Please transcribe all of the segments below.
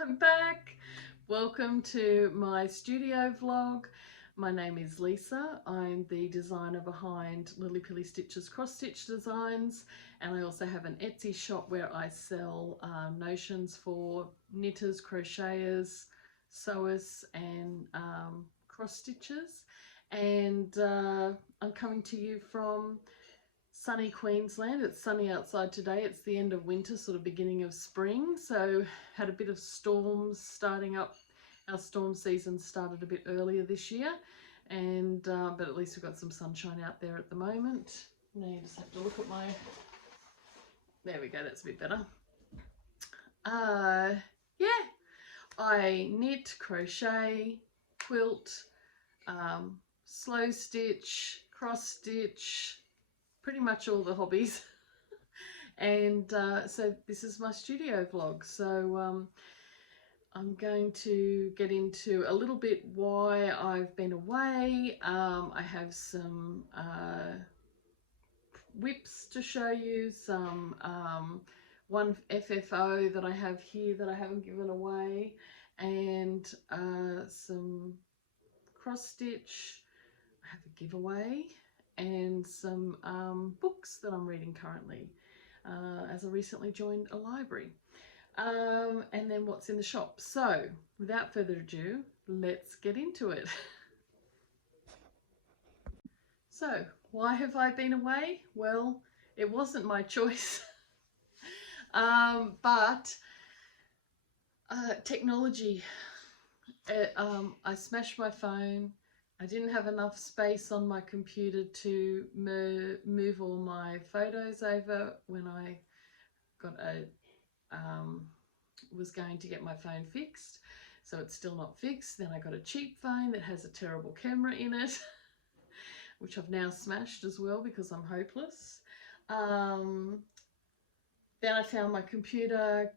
I'm back. Welcome to my studio vlog. My name is Lisa. I'm the designer behind Lillypillystitches cross stitch designs, and I also have an Etsy shop where I sell notions for knitters, crocheters, sewers and cross stitches. And I'm coming to you from sunny Queensland. It's sunny outside today. It's the end of winter, sort of beginning of spring. So had a bit of storms starting up. Our storm season started a bit earlier this year, and but at least we've got some sunshine out there at the moment. Now you just have to look at my, there we go, that's a bit better. Yeah, I knit, crochet, quilt, slow stitch, cross stitch, pretty much all the hobbies. And so this is my studio vlog. So I'm going to get into a little bit why I've been away. I have some whips to show you, some one FFO that I have here that I haven't given away, and some cross stitch I have a giveaway, and some books that I'm reading currently as I recently joined a library, and then what's in the shop. So without further ado, let's get into it. So why have I been away? Well, it wasn't my choice. But technology, I smashed my phone. I didn't have enough space on my computer to move all my photos over when I got was going to get my phone fixed. So it's still not fixed. Then I got a cheap phone that has a terrible camera in it, which I've now smashed as well because I'm hopeless. Then I found my computer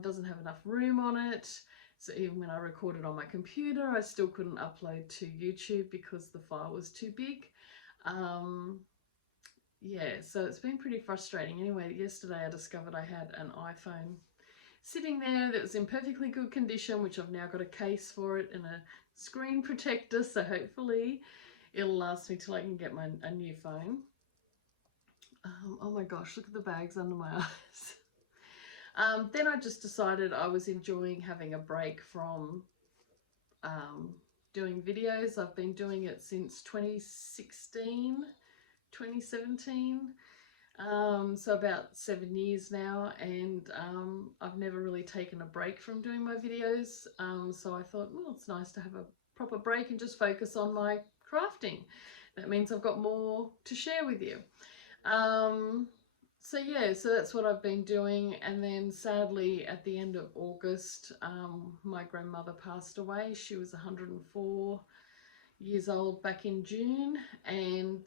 doesn't have enough room on it. So even when I recorded on my computer, I still couldn't upload to YouTube because the file was too big. Yeah, so it's been pretty frustrating. Anyway, yesterday I discovered I had an iPhone sitting there that was in perfectly good condition, which I've now got a case for it and a screen protector. So hopefully it'll last me till I can get a new phone. Oh my gosh, look at the bags under my eyes. Then I just decided I was enjoying having a break from doing videos. I've been doing it since 2016, 2017, so about 7 years now, and I've never really taken a break from doing my videos. So I thought, well, it's nice to have a proper break and just focus on my crafting. That means I've got more to share with you. So yeah, so that's what I've been doing. And then sadly at the end of August, my grandmother passed away. She was 104 years old back in June, and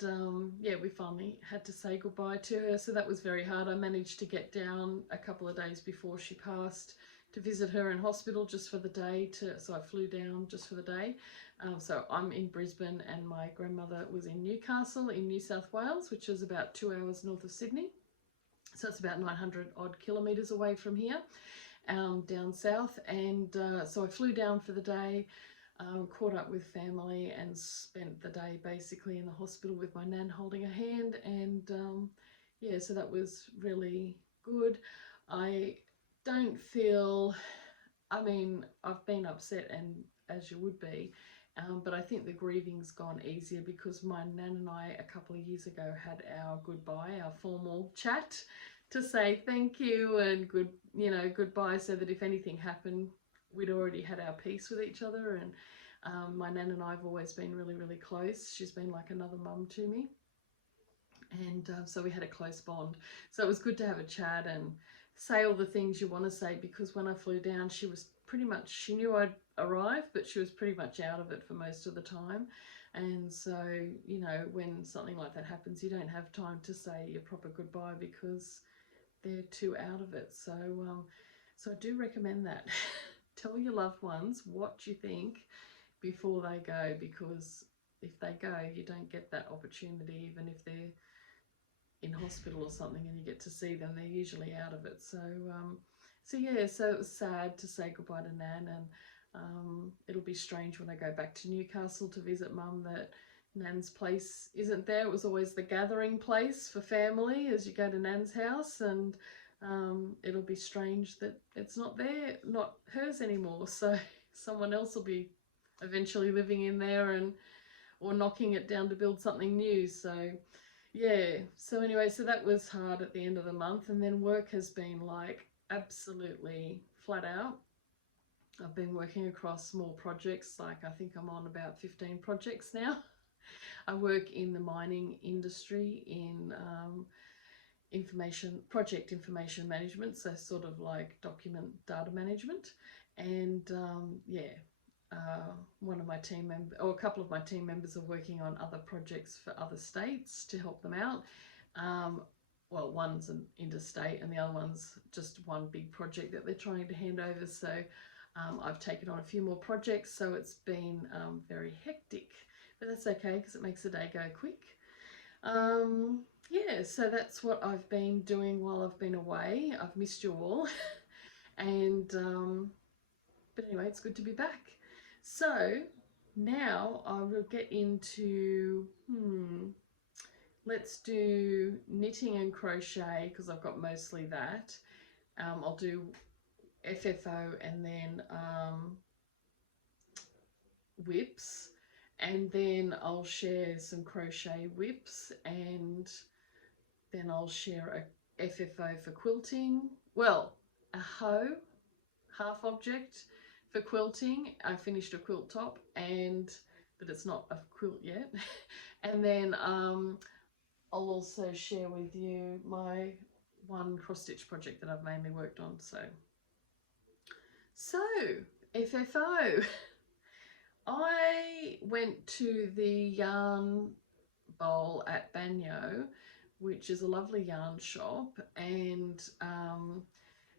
yeah, we finally had to say goodbye to her. So that was very hard. I managed to get down a couple of days before she passed to visit her in hospital just for the day, so I flew down just for the day. So I'm in Brisbane and my grandmother was in Newcastle in New South Wales, which is about 2 hours north of Sydney. So it's about 900 odd kilometres away from here, down south. And so I flew down for the day, caught up with family and spent the day basically in the hospital with my nan holding a hand. And yeah, so that was really good. I don't feel, I mean, I've been upset, and as you would be, but I think the grieving's gone easier because my nan and I a couple of years ago had our goodbye, our formal chat to say thank you and goodbye, so that if anything happened, we'd already had our peace with each other. And my nan and I have always been really, really close. She's been like another mum to me. And so we had a close bond. So it was good to have a chat and say all the things you want to say, because when I flew down, she was pretty much, she knew I'd arrived, but she was pretty much out of it for most of the time. And so, you know, when something like that happens, you don't have time to say your proper goodbye because they're too out of it. So, so I do recommend that. Tell your loved ones what you think before they go, because if they go, you don't get that opportunity. Even if they're in hospital or something and you get to see them, they're usually out of it. So So yeah, so it was sad to say goodbye to Nan, and it'll be strange when I go back to Newcastle to visit Mum that Nan's place isn't there. It was always the gathering place for family as you go to Nan's house, and it'll be strange that it's not there, not hers anymore. So someone else will be eventually living in there and or knocking it down to build something new. So yeah, so anyway, so that was hard at the end of the month, and then work has been like absolutely flat out. I've been working across more projects, like I think I'm on about 15 projects now. I work in the mining industry in project information management, so sort of like document data management. And yeah, one of my team members, or a couple of my team members, are working on other projects for other states to help them out. Well, one's an interstate and the other one's just one big project that they're trying to hand over. So I've taken on a few more projects, so it's been very hectic, but that's okay because it makes the day go quick. Yeah, so that's what I've been doing while I've been away. I've missed you all. And but anyway, it's good to be back. So now I will get into let's do knitting and crochet, because I've got mostly that. I'll do FFO and then whips, and then I'll share some crochet whips, and then I'll share a FFO for quilting. Well, a hoe, half object for quilting. I finished a quilt top, but it's not a quilt yet. And then I'll also share with you my one cross stitch project that I've mainly worked on. So FFO. I went to the yarn bowl at Banyo, which is a lovely yarn shop, and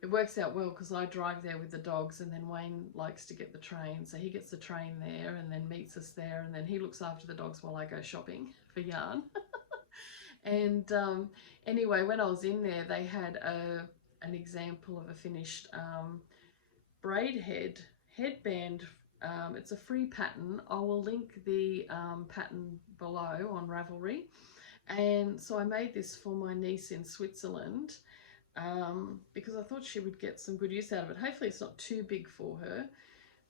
it works out well because I drive there with the dogs, and then Wayne likes to get the train, so he gets the train there and then meets us there, and then he looks after the dogs while I go shopping for yarn. And anyway, when I was in there, they had an example of a finished braid headband. It's a free pattern. I will link the pattern below on Ravelry. And so I made this for my niece in Switzerland because I thought she would get some good use out of it. Hopefully it's not too big for her,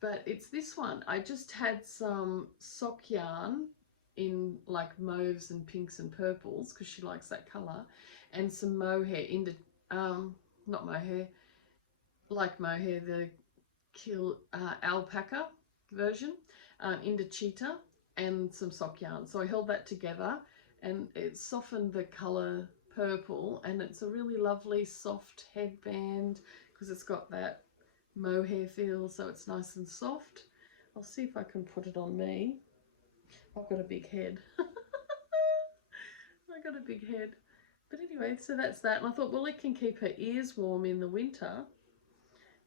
but it's this one. I just had some sock yarn in like mauves and pinks and purples because she likes that colour, and some mohair, not mohair, like mohair, the alpaca version, into cheetah, and some sock yarn. So I held that together and it softened the colour purple, and it's a really lovely soft headband because it's got that mohair feel, so it's nice and soft. I'll see if I can put it on me. I've got a big head. I got a big head. But anyway, so that's that. And I thought, well, it can keep her ears warm in the winter.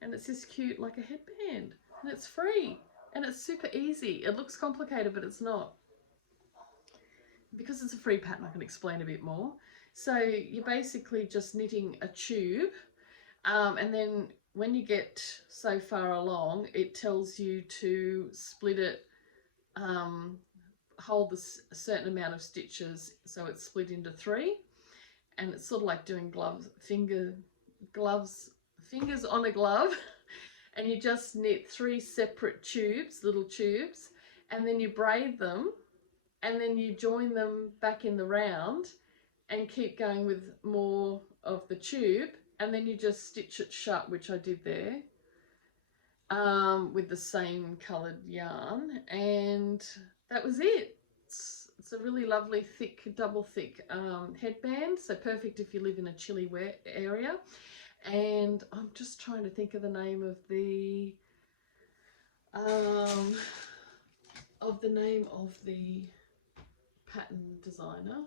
And it's just cute, like a headband. And it's free. And it's super easy. It looks complicated, but it's not. Because it's a free pattern, I can explain a bit more. So you're basically just knitting a tube. And then when you get so far along, it tells you to split it, hold a certain amount of stitches so it's split into 3, and it's sort of like doing fingers on a glove. And you just knit 3 separate tubes, little tubes, and then you braid them, and then you join them back in the round and keep going with more of the tube, and then you just stitch it shut, which I did there, with the same coloured yarn, and that was it. It's a really lovely thick, double thick headband, so perfect if you live in a chilly area. And I'm just trying to think of the name of the pattern designer.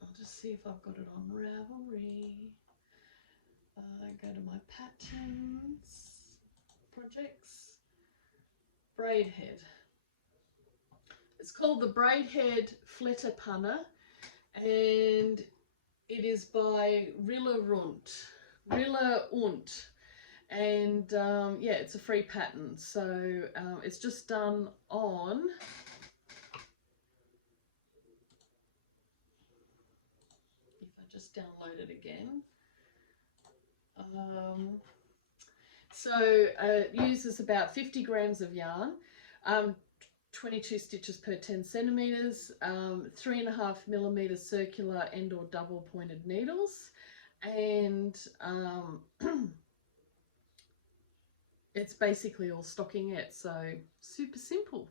I'll just see if I've got it on Ravelry. Go to my patterns, projects, braid head. It's called the Braid Head Fletterpunner, and it is by Rilla Runt. Rilla und. And yeah, it's a free pattern. So it's just done on, if I just download it again. So it uses about 50 grams of yarn, 22 stitches per 10 centimeters, 3.5 millimeter circular and or double pointed needles, and it's basically all stockinette, so super simple.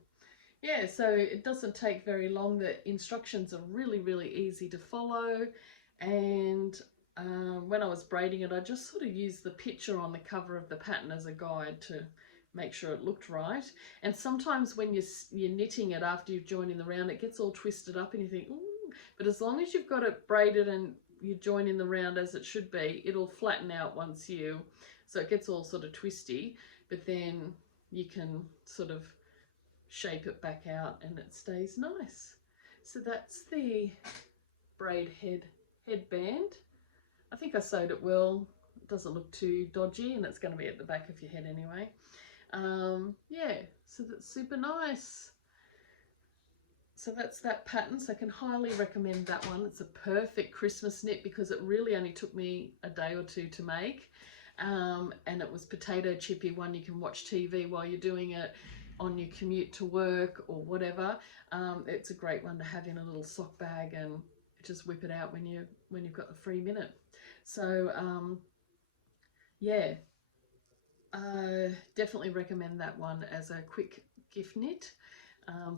Yeah, so it doesn't take very long. The instructions are really, really easy to follow, and when I was braiding it, I just sort of used the picture on the cover of the pattern as a guide to make sure it looked right. And sometimes when you're knitting it after you've joined in the round, it gets all twisted up and you think, ooh, but as long as you've got it braided and you join in the round as it should be, it'll flatten out once you, so it gets all sort of twisty, but then you can sort of shape it back out and it stays nice. So that's the braid headband. I think I sewed it well. It doesn't look too dodgy, and it's going to be at the back of your head anyway. Yeah, so that's super nice. So that's that pattern. So I can highly recommend that one. It's a perfect Christmas knit because it really only took me a day or two to make. And it was potato chippy one. You can watch TV while you're doing it on your commute to work or whatever. It's a great one to have in a little sock bag and just whip it out when you've got the free minute. So yeah, definitely recommend that one as a quick gift knit.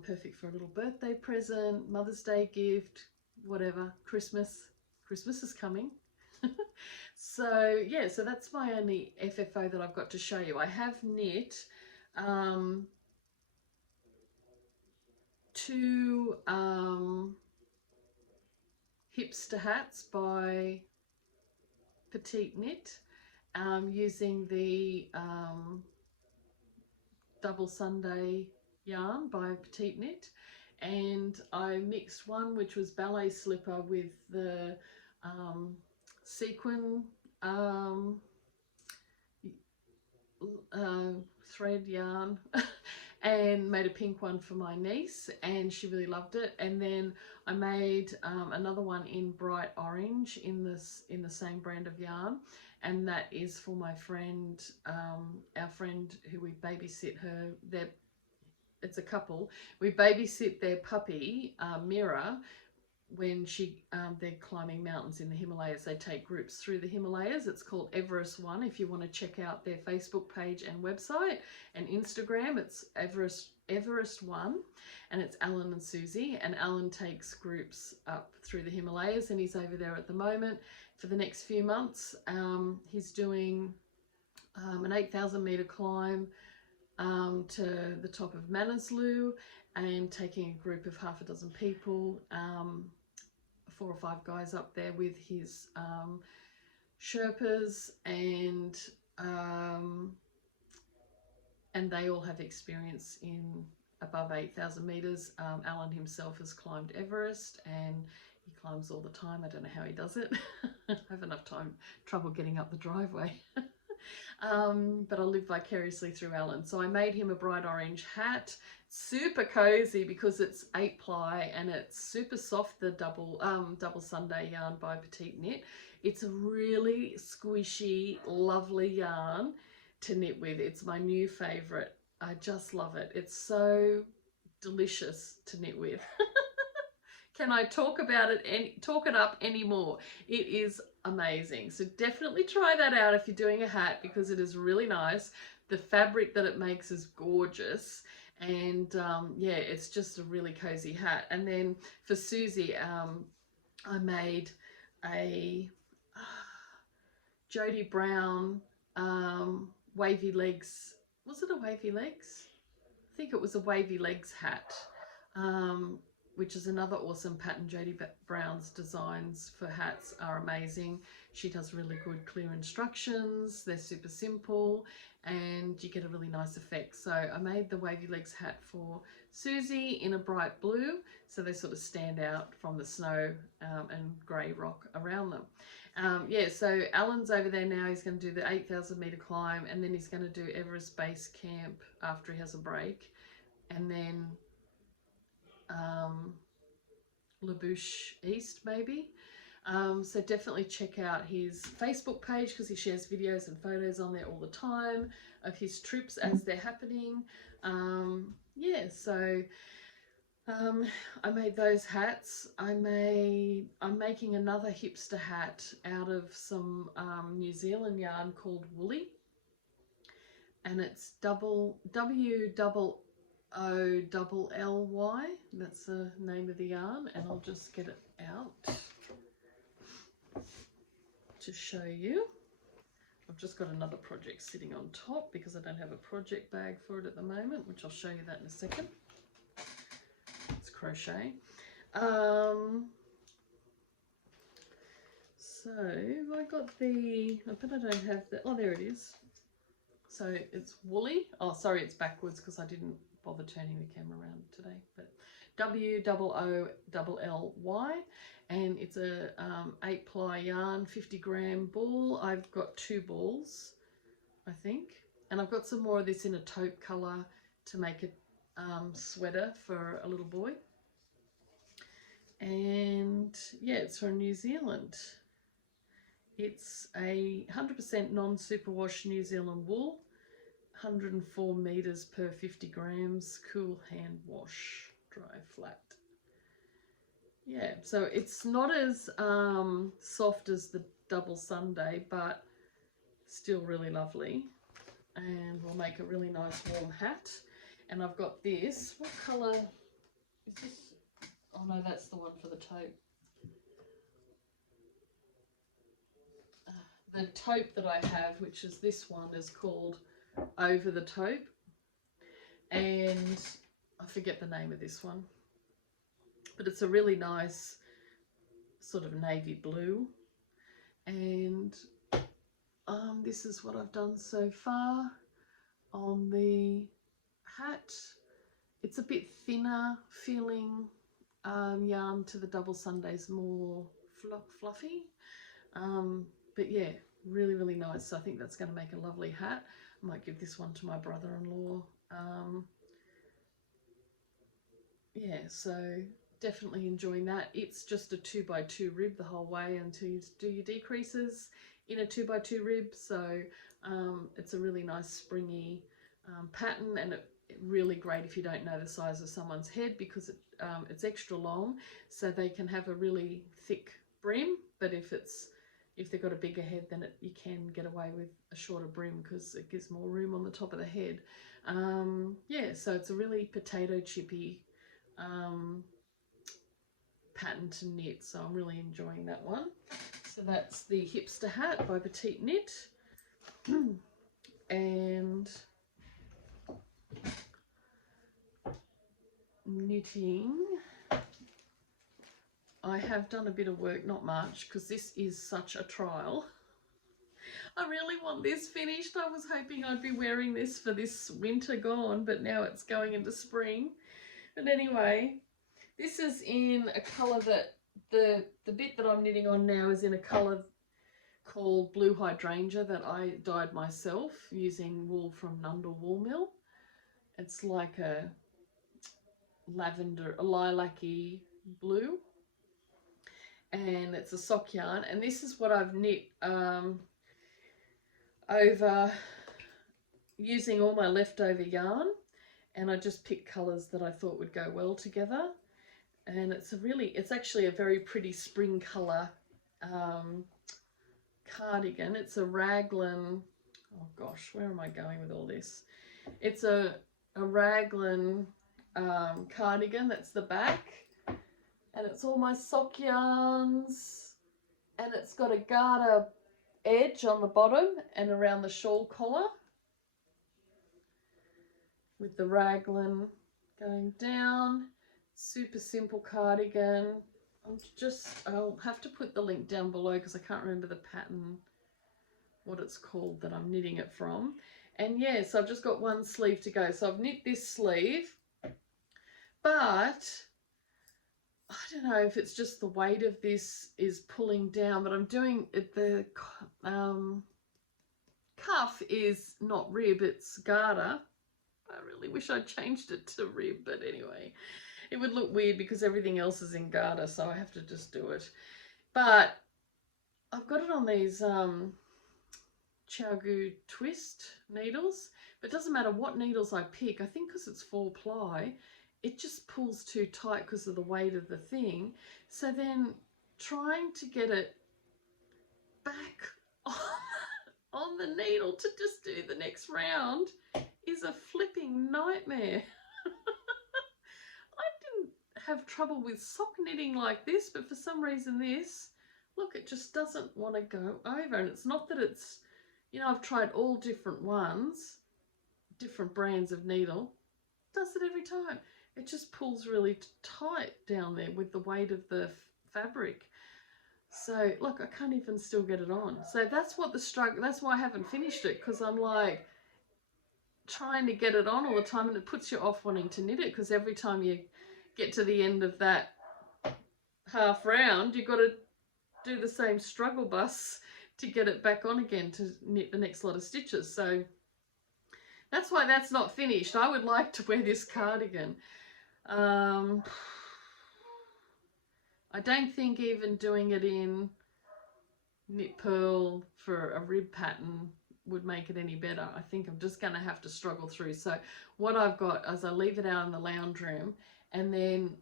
Perfect for a little birthday present, Mother's Day gift, whatever. Christmas is coming. So yeah, so that's my only FFO that I've got to show you. I have knit two hipster hats by Petite Knit, using the double Sunday yarn by Petite Knit, and I mixed one which was ballet slipper with the sequin thread yarn and made a pink one for my niece, and she really loved it. And then I made another one in bright orange in the same brand of yarn, and that is for my friend, our friend who we babysit her. It's a couple. We babysit their puppy, Mira, when they're climbing mountains in the Himalayas. They take groups through the Himalayas. It's called Everest One. If you want to check out their Facebook page and website and Instagram, it's Everest One, and it's Alan and Susie. And Alan takes groups up through the Himalayas, and he's over there at the moment for the next few months. He's doing an 8,000 meter climb to the top of Manaslu, and taking a group of half a dozen people, 4 or 5 guys up there with his Sherpas, and they all have experience in above 8,000 meters. Alan himself has climbed Everest, and he climbs all the time. I don't know how he does it. I have enough trouble getting up the driveway. But I live vicariously through Alan. So I made him a bright orange hat, super cozy because it's 8-ply and it's super soft, the double Sunday yarn by Petite Knit. It's a really squishy, lovely yarn to knit with. It's my new favorite. I just love it. It's so delicious to knit with. Can I talk about it talk it up anymore? It is amazing. So definitely try that out if you're doing a hat, because it is really nice. The fabric that it makes is gorgeous, and yeah, it's just a really cozy hat. And then for Susie, I made a Jodie Brown wavy legs. Was it a wavy legs? I think it was a wavy legs hat. Which is another awesome pattern. Jodie Brown's designs for hats are amazing. She does really good clear instructions. They're super simple and you get a really nice effect. So I made the wavy legs hat for Susie in a bright blue, so they sort of stand out from the snow and grey rock around them. Yeah, so Alan's over there now. He's going to do the 8,000 metre climb, and then he's going to do Everest Base Camp after he has a break, and then La Bouche East maybe. So definitely check out his Facebook page because he shares videos and photos on there all the time of his trips as they're happening. Yeah, so I made those hats. I'm making another hipster hat out of some New Zealand yarn called Woolly, and it's WOOLLY. That's the name of the yarn, and I'll just get it out to show you. I've just got another project sitting on top because I don't have a project bag for it at the moment, which I'll show you that in a second. It's crochet. So I got I bet I don't have the, oh there it is. So it's Woolly. Oh sorry, it's backwards because I didn't bother turning the camera around today. But WOOLLY, and it's a 8-ply yarn, 50-gram ball. I've got 2 balls, I think, and I've got some more of this in a taupe colour to make a sweater for a little boy. And yeah, it's from New Zealand. It's a 100% non-superwash New Zealand wool, 104 meters per 50 grams, cool hand wash, dry flat. Yeah, so it's not as soft as the double Sunday, but still really lovely. And we'll make a really nice warm hat. And I've got this, what colour is this? Oh no, that's the one for the taupe. The taupe that I have, which is this one, is called Over the Taupe, and I forget the name of this one, but it's a really nice sort of navy blue. And this is what I've done so far on the hat. It's a bit thinner feeling yarn to the double Sundays, more fluffy. But yeah, really nice. So I think that's going to make a lovely hat. I might give this one to my brother-in-law. Yeah, so definitely enjoying that. It's just a 2x2 rib the whole way until you do your decreases in a 2x2 rib. So it's a really nice springy pattern, and really great if you don't know the size of someone's head, because it's extra long, so they can have a really thick brim. But if they've got a bigger head, then you can get away with a shorter brim because it gives more room on the top of the head. Yeah, so it's a really potato chippy pattern to knit, so I'm really enjoying that one. So that's the hipster hat by Petite Knit. And knitting, I have done a bit of work, not much, because this is such a trial. I really want this finished. I was hoping I'd be wearing this for this winter gone, but now it's going into spring. But anyway, this is in a colour that the bit that I'm knitting on now is in a colour called Blue Hydrangea that I dyed myself using wool from Nundle Wool Mill. It's like a lavender, a lilac-y blue, and it's a sock yarn. And this is what I've knit over using all my leftover yarn, and I just picked colours that I thought would go well together. And it's actually a very pretty spring colour cardigan. It's a raglan, oh gosh, where am I going with all this? It's a raglan cardigan. That's the back, and it's all my sock yarns, and it's got a garter edge on the bottom and around the shawl collar with the raglan going down. Super simple cardigan. I'll have to put the link down below because I can't remember the pattern, what it's called that I'm knitting it from. And yeah, so I've just got one sleeve to go. So I've knit this sleeve, but I don't know if it's just the weight of this is pulling down, but I'm doing it, the cuff is not rib, it's garter. I really wish I'd changed it to rib, but anyway, it would look weird because everything else is in garter, so I have to just do it. But I've got it on these Chiaogu twist needles, but it doesn't matter what needles I pick. I think because it's 4-ply, it just pulls too tight because of the weight of the thing. So then trying to get it back on the needle to just do the next round is a flipping nightmare. I didn't have trouble with sock knitting like this, but for some reason this, look, it just doesn't want to go over. And it's not that it's, you know, I've tried all different ones, different brands of needle, does it every time. It just pulls really tight down there with the weight of the fabric. So look, I can't even still get it on. So that's what the struggle, that's why I haven't finished it, because I'm like trying to get it on all the time, and it puts you off wanting to knit it, because every time you get to the end of that half round, you've got to do the same struggle bus to get it back on again to knit the next lot of stitches. So that's why that's not finished. I would like to wear this cardigan. I don't think even doing it in knit purl for a rib pattern would make it any better. I think I'm just going to have to struggle through. So what I've got is I leave it out in the lounge room, and then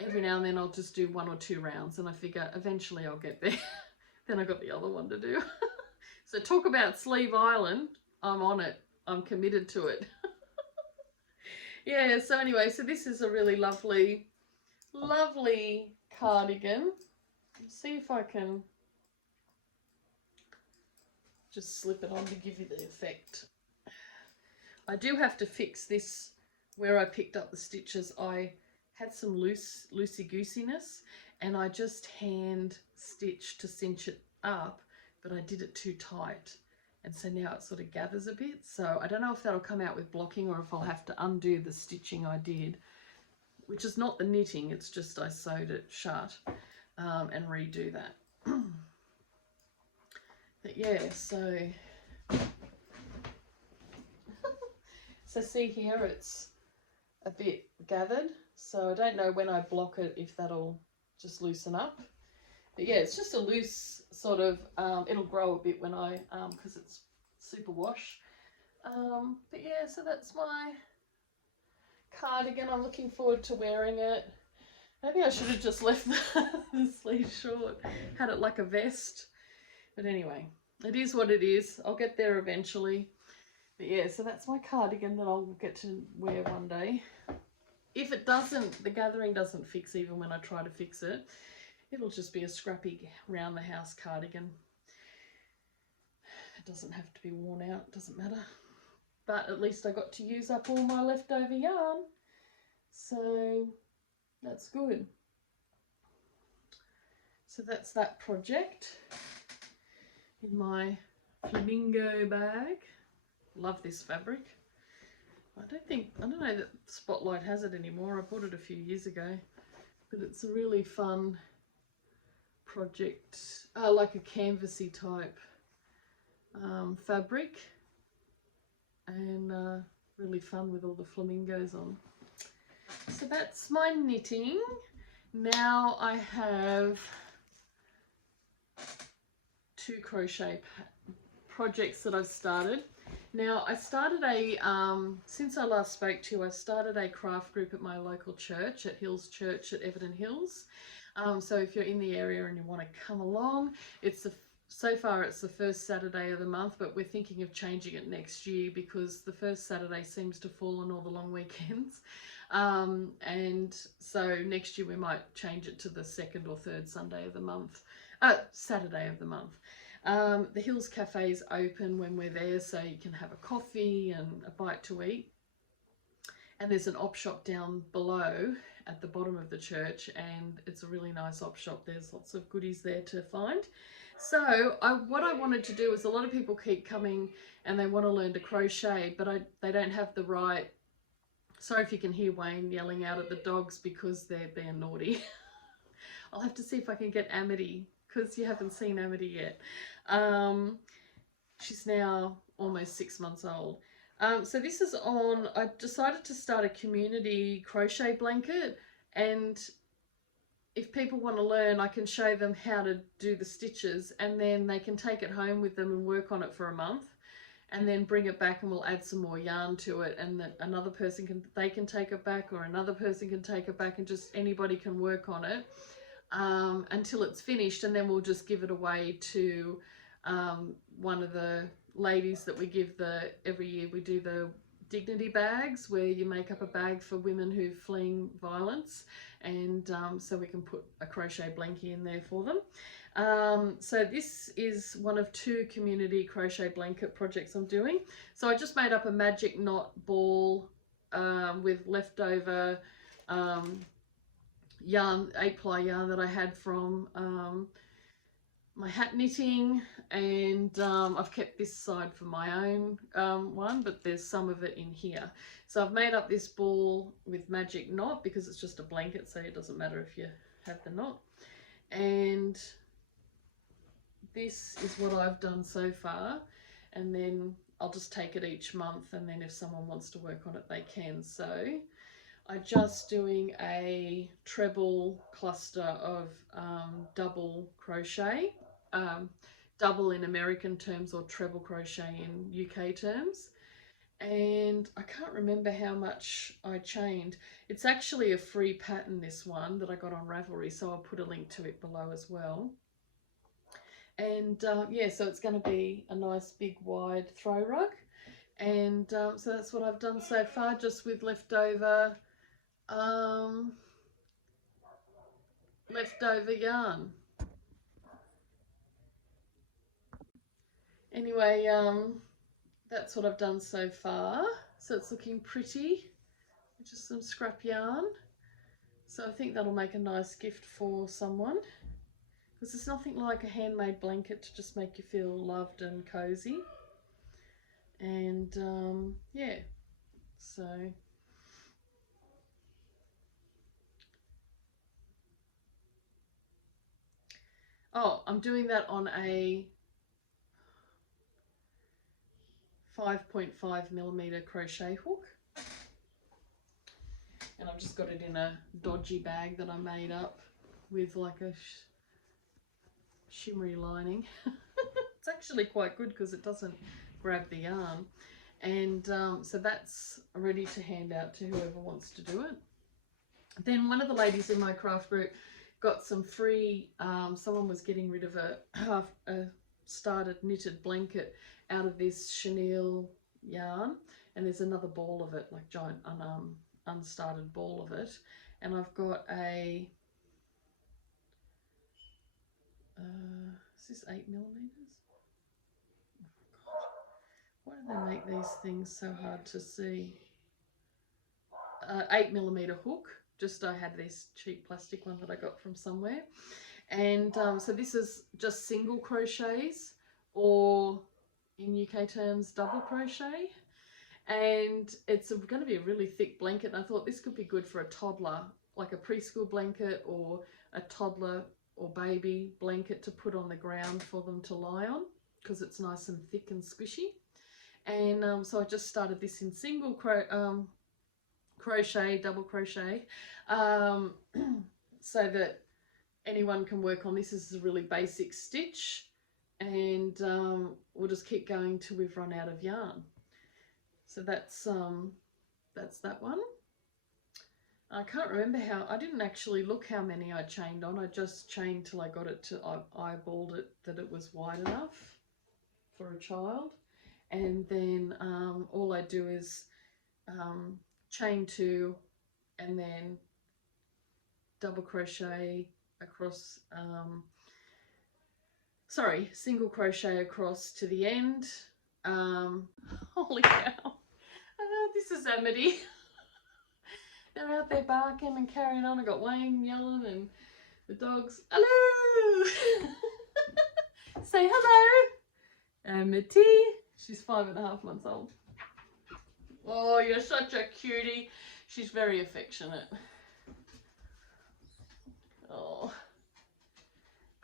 every now and then I'll just do 1 or 2 rounds, and I figure eventually I'll get there. Then I got the other one to do. So talk about Sleeve Island. I'm on it. I'm committed to it. Yeah, so anyway, so this is a really lovely, lovely cardigan. Let's see if I can just slip it on to give you the effect. I do have to fix this where I picked up the stitches. I had some loosey-goosiness, and I just hand stitched to cinch it up, but I did it too tight. And so now it sort of gathers a bit. So I don't know if that'll come out with blocking, or if I'll have to undo the stitching I did, which is not the knitting, it's just I sewed it shut, and redo that. But yeah, so so see here, it's a bit gathered, so I don't know when I block it if that'll just loosen up. But yeah, it's just a loose sort of, it'll grow a bit when I, because it's super wash. But yeah, so that's my cardigan. I'm looking forward to wearing it. Maybe I should have just left the sleeve short, had it like a vest. But anyway, it is what it is. I'll get there eventually. But yeah, so that's my cardigan that I'll get to wear one day. If it doesn't, the gathering doesn't fix even when I try to fix it, it'll just be a scrappy round the house cardigan. It doesn't have to be worn out, it doesn't matter. But at least I got to use up all my leftover yarn. So that's good. So that's that project in my flamingo bag. Love this fabric. I don't know that Spotlight has it anymore. I bought it a few years ago, but it's a really fun project, like a canvasy type fabric, and really fun with all the flamingos on. So that's my knitting. Now I have 2 crochet projects that I've started. Now I started a, since I last spoke to you, I started a craft group at my local church, at Hills Church at Everton Hills. So if you're in the area and you want to come along, so far it's the first Saturday of the month, but we're thinking of changing it next year because the first Saturday seems to fall on all the long weekends. And so next year we might change it to the 2nd or 3rd Sunday of the month, Saturday of the month. The Hills Cafe is open when we're there, so you can have a coffee and a bite to eat. And there's an op shop down below at the bottom of the church, and it's a really nice op shop. There's lots of goodies there to find. So what I wanted to do is, a lot of people keep coming and they want to learn to crochet, but they don't have the right, sorry if you can hear Wayne yelling out at the dogs because they're being naughty. I'll have to see if I can get Amity, because you haven't seen Amity yet. She's now almost 6 months old. So this is on, I decided to start a community crochet blanket, and if people want to learn, I can show them how to do the stitches, and then they can take it home with them and work on it for a month, and then bring it back and we'll add some more yarn to it, and that another person can, they can take it back, or another person can take it back, and just anybody can work on it until it's finished, and then we'll just give it away to one of the ladies that we give every year we do the dignity bags, where you make up a bag for women who are fleeing violence, and so we can put a crochet blankie in there for them. So this is one of 2 community crochet blanket projects I'm doing. So I just made up a magic knot ball with leftover yarn, 8-ply yarn that I had from my hat knitting, and I've kept this side for my own one, but there's some of it in here. So I've made up this ball with magic knot because it's just a blanket, so it doesn't matter if you have the knot. And this is what I've done so far, and then I'll just take it each month, and then if someone wants to work on it they can. So I'm just doing a treble cluster of double crochet, double in American terms or treble crochet in UK terms, and I can't remember how much I chained. It's actually a free pattern, this one, that I got on Ravelry, so I'll put a link to it below as well. And yeah, so it's going to be a nice big wide throw rug, and so that's what I've done so far, just with leftover yarn. Anyway, that's what I've done so far. So it's looking pretty, just some scrap yarn. So I think that'll make a nice gift for someone, because there's nothing like a handmade blanket to just make you feel loved and cozy. And yeah, so oh, I'm doing that on a 5.5mm crochet hook, and I've just got it in a dodgy bag that I made up with like a shimmery lining. It's actually quite good because it doesn't grab the yarn, and so that's ready to hand out to whoever wants to do it. Then one of the ladies in my craft group got some free, someone was getting rid of a started knitted blanket out of this chenille yarn, and there's another ball of it, like giant unstarted ball of it, and I've got a is this 8mm? Oh God, why do they make these things so hard to see? 8mm hook. Just I had this cheap plastic one that I got from somewhere, and so this is just single crochets, or in UK terms double crochet, and it's going to be a really thick blanket, and I thought this could be good for a toddler, like a preschool blanket or a toddler or baby blanket to put on the ground for them to lie on, because it's nice and thick and squishy. And so I just started this in single crochet, double crochet, so that anyone can work on this. This is a really basic stitch, and we'll just keep going till we've run out of yarn. So that's that one. I can't remember how, I didn't actually look how many I chained on. I just chained till I got it to, I eyeballed it that it was wide enough for a child, and then all I do is chain 2 and then double crochet across, sorry, single crochet across to the end. Holy cow, this is Amity. They're out there barking and carrying on. I got Wayne yelling and the dogs. Hello. Say hello, Amity. She's 5.5 months old. Oh, you're such a cutie. She's very affectionate. Oh,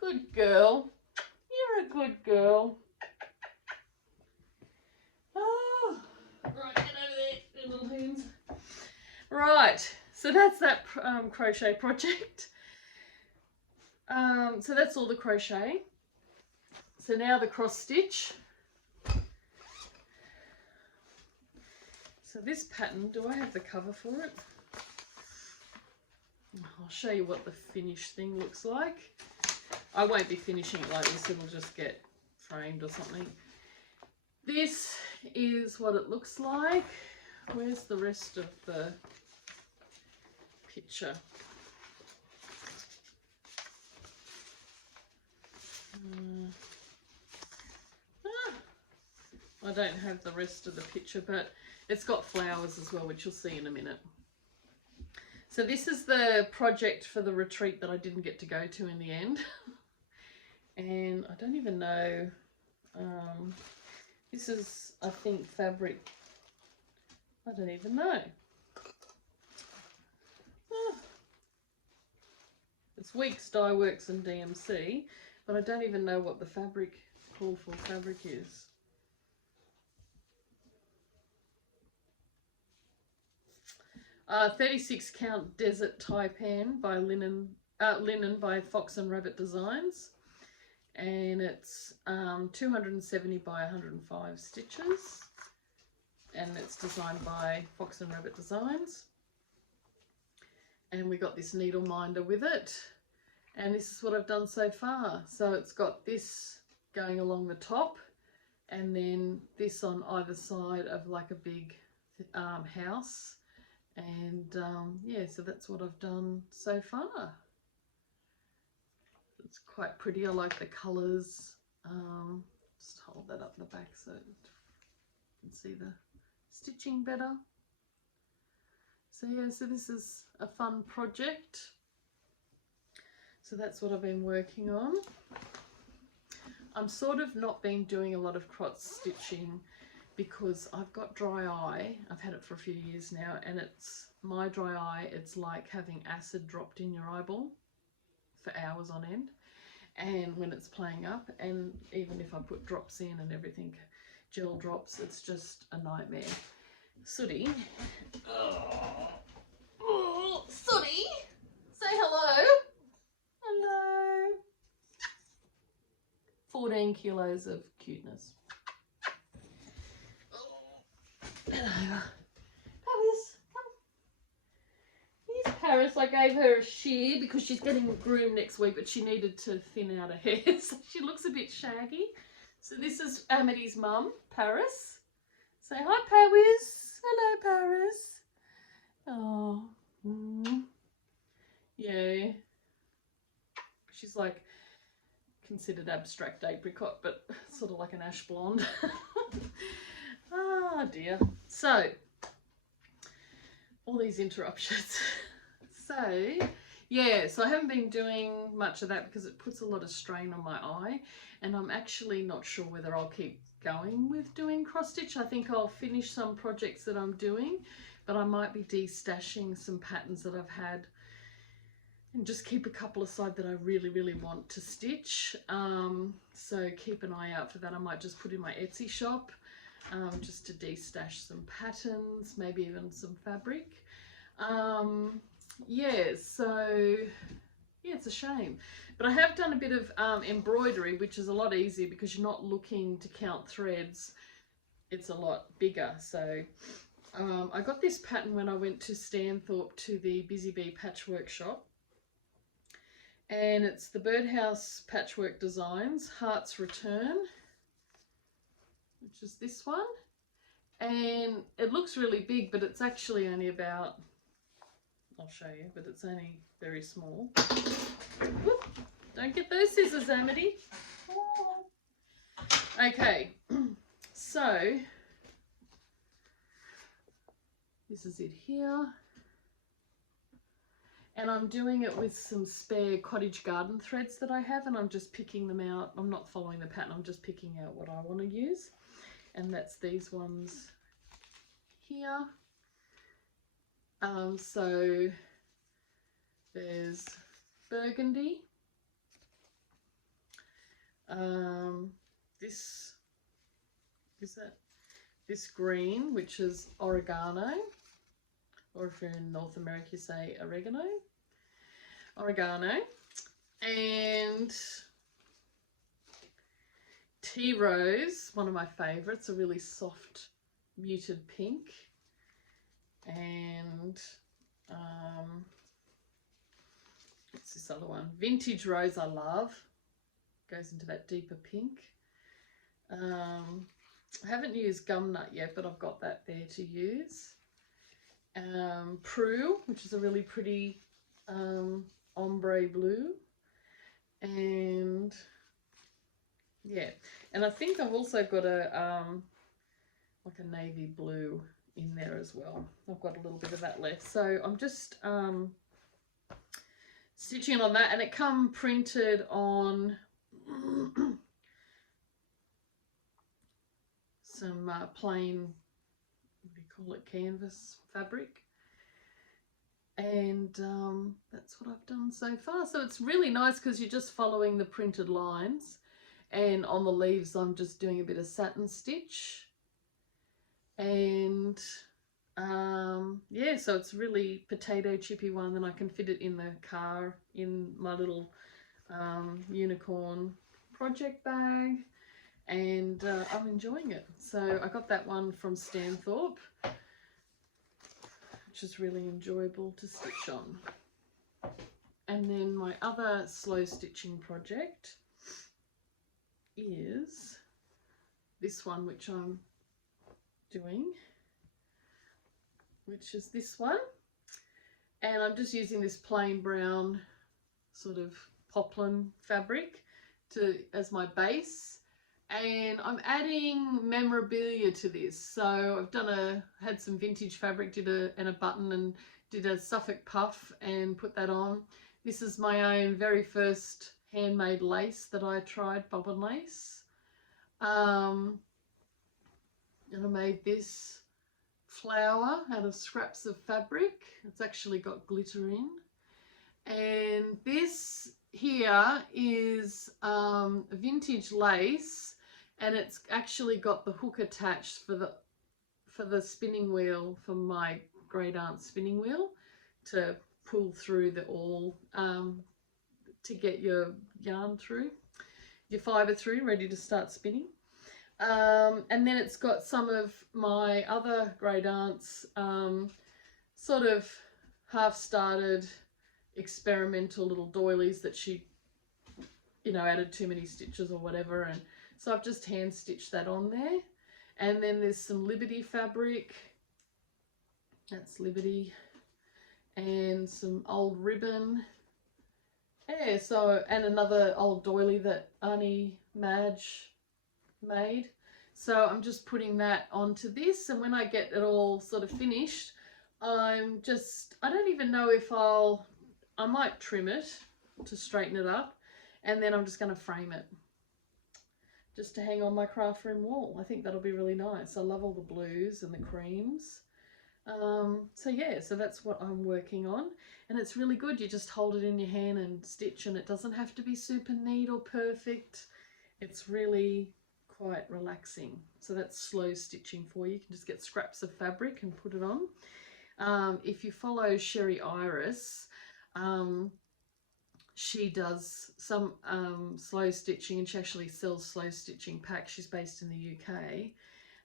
Good girl. You're a good girl. Oh, right, get over there, little hands. Right, so that's that crochet project. So that's all the crochet. So now the cross stitch. So this pattern, do I have the cover for it? I'll show you what the finished thing looks like. I won't be finishing it like this, it'll just get framed or something. This is what it looks like. Where's the rest of the picture? I don't have the rest of the picture, but it's got flowers as well, which you'll see in a minute. So this is the project for the retreat that I didn't get to go to in the end. And I don't even know, this is, I think, fabric, I don't even know. It's Weeks, Dye Works and DMC, but I don't even know what the fabric, call for fabric is. Uh, 36 count Desert Taipan by linen by Fox and Rabbit Designs, and it's 270 by 105 stitches, and it's designed by Fox and Rabbit Designs. And we got this needle minder with it, and this is what I've done so far. So it's got this going along the top, and then this on either side of like a big house. And yeah, so that's what I've done so far. It's quite pretty. I like the colours. Just hold that up the back so you can see the stitching better. So yeah, so this is a fun project. So that's what I've been working on. I'm sort of not been doing a lot of crotch stitching because I've got dry eye. I've had it for a few years now, and it's my dry eye, it's like having acid dropped in your eyeball for hours on end, and when it's playing up, and even if I put drops in and everything, gel drops, it's just a nightmare. Sooty, oh, Sooty, say hello. Hello. 14 kilos of cuteness. Paris, come. Here's Paris. I gave her a shear because she's getting groomed next week, but she needed to thin out her hair, so she looks a bit shaggy. So this is Amity's mum, Paris. Say hi, Paris. Hello, Paris. Oh, yeah. She's like considered abstract apricot, but sort of like an ash blonde. Ah, dear. So, all these interruptions. So, yeah, so I haven't been doing much of that because it puts a lot of strain on my eye, and I'm actually not sure whether I'll keep going with doing cross stitch. I think I'll finish some projects that I'm doing, but I might be de-stashing some patterns that I've had and just keep a couple aside that I really, really want to stitch. So keep an eye out for that. I might just put in my Etsy shop. Just to de-stash some patterns, maybe even some fabric. Yeah, so yeah, it's a shame. But I have done a bit of embroidery, which is a lot easier because you're not looking to count threads. It's a lot bigger. So I got this pattern when I went to Stanthorpe to the Busy Bee Patchwork shop. And it's the Birdhouse Patchwork Designs, Heart's Return, which is this one, and it looks really big, but it's actually only about, I'll show you, but it's only very small. Whoop, don't get those scissors, Amity. Okay, so this is it here, and I'm doing it with some spare Cottage garden threads that I have, and I'm just picking them out. I'm not following the pattern, I'm just picking out what I want to use. And that's these ones here. So there's burgundy, This is it. This green, which is oregano, or if you're in North America, you say oregano. And tea rose, one of my favorites, a really soft muted pink. And what's this other one? Vintage rose, I love. Goes into that deeper pink. I haven't used gumnut yet, but I've got that there to use. Prue, which is a really pretty ombre blue. And yeah, and I think I've also got a like a navy blue in there as well. I've got a little bit of that left, so I'm just stitching on that, and it come printed on some plain, what do you call it, canvas fabric. And that's what I've done so far. So it's really nice because you're just following the printed lines, and on the leaves I'm just doing a bit of satin stitch. And yeah, so it's really potato chippy one, then I can fit it in the car in my little unicorn project bag, and I'm enjoying it. So I got that one from Stanthorpe, which is really enjoyable to stitch on. And then my other slow stitching project is this one, which I'm doing, which is this one. And I'm just using this plain brown sort of poplin fabric as my base, and I'm adding memorabilia to this. So I've had some vintage fabric, and a button, and did a Suffolk puff and put that on. This is my own very first handmade lace that I tried, bobbin lace. And I made this flower out of scraps of fabric. It's actually got glitter in. And this here is vintage lace, and it's actually got the hook attached for the spinning wheel, for my great aunt's spinning wheel, to pull through the awl to get your yarn through, your fibre through, ready to start spinning. And then it's got some of my other great aunt's sort of half-started experimental little doilies that she, you know, added too many stitches or whatever, and so I've just hand stitched that on there. And then there's some Liberty fabric, that's Liberty, and some old ribbon. Yeah, so, and another old doily that Auntie Madge made. So I'm just putting that onto this, and when I get it all sort of finished, I don't even know if I might trim it to straighten it up, and then I'm just going to frame it just to hang on my craft room wall. I think that'll be really nice. I love all the blues and the creams. So yeah, so that's what I'm working on, and it's really good. You just hold it in your hand and stitch, and it doesn't have to be super neat or perfect. It's really quite relaxing. So that's slow stitching for you. You can just get scraps of fabric and put it on. If you follow Sherry Iris, she does some slow stitching, and she actually sells slow stitching packs. She's based in the UK.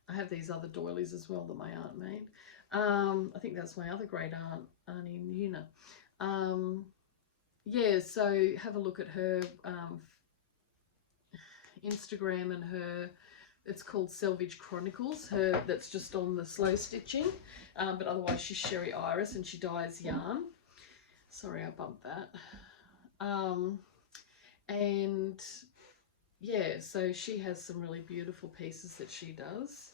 I have these other doilies as well that my aunt made. I think that's my other great aunt, Auntie Una. Yeah, so have a look at her Instagram, and it's called Selvage Chronicles, that's just on the slow stitching, but otherwise she's Sherry Iris, and she dyes yarn. Sorry, I bumped that. And yeah, so she has some really beautiful pieces that she does.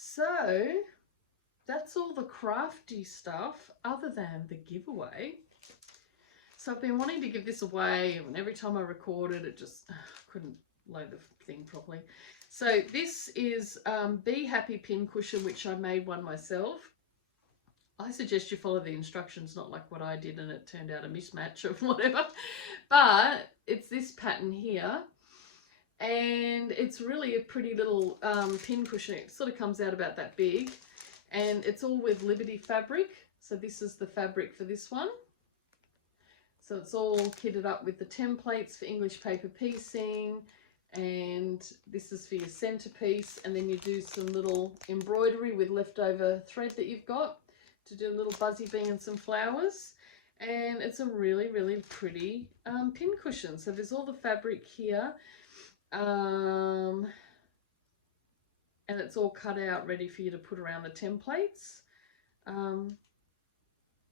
So that's all the crafty stuff, other than the giveaway. So I've been wanting to give this away, and every time I recorded it just couldn't load the thing properly. So this is Be Happy pin cushion, which I made one myself. I suggest you follow the instructions, not like what I did and it turned out a mismatch of whatever. But it's this pattern here, and it's really a pretty little pin cushion. It sort of comes out about that big, and it's all with Liberty fabric. So this is the fabric for this one. So it's all kitted up with the templates for English paper piecing, and this is for your centerpiece, and then you do some little embroidery with leftover thread that you've got to do a little buzzy bee and some flowers. And it's a really, really pretty pin cushion. So there's all the fabric here, and it's all cut out ready for you to put around the templates, and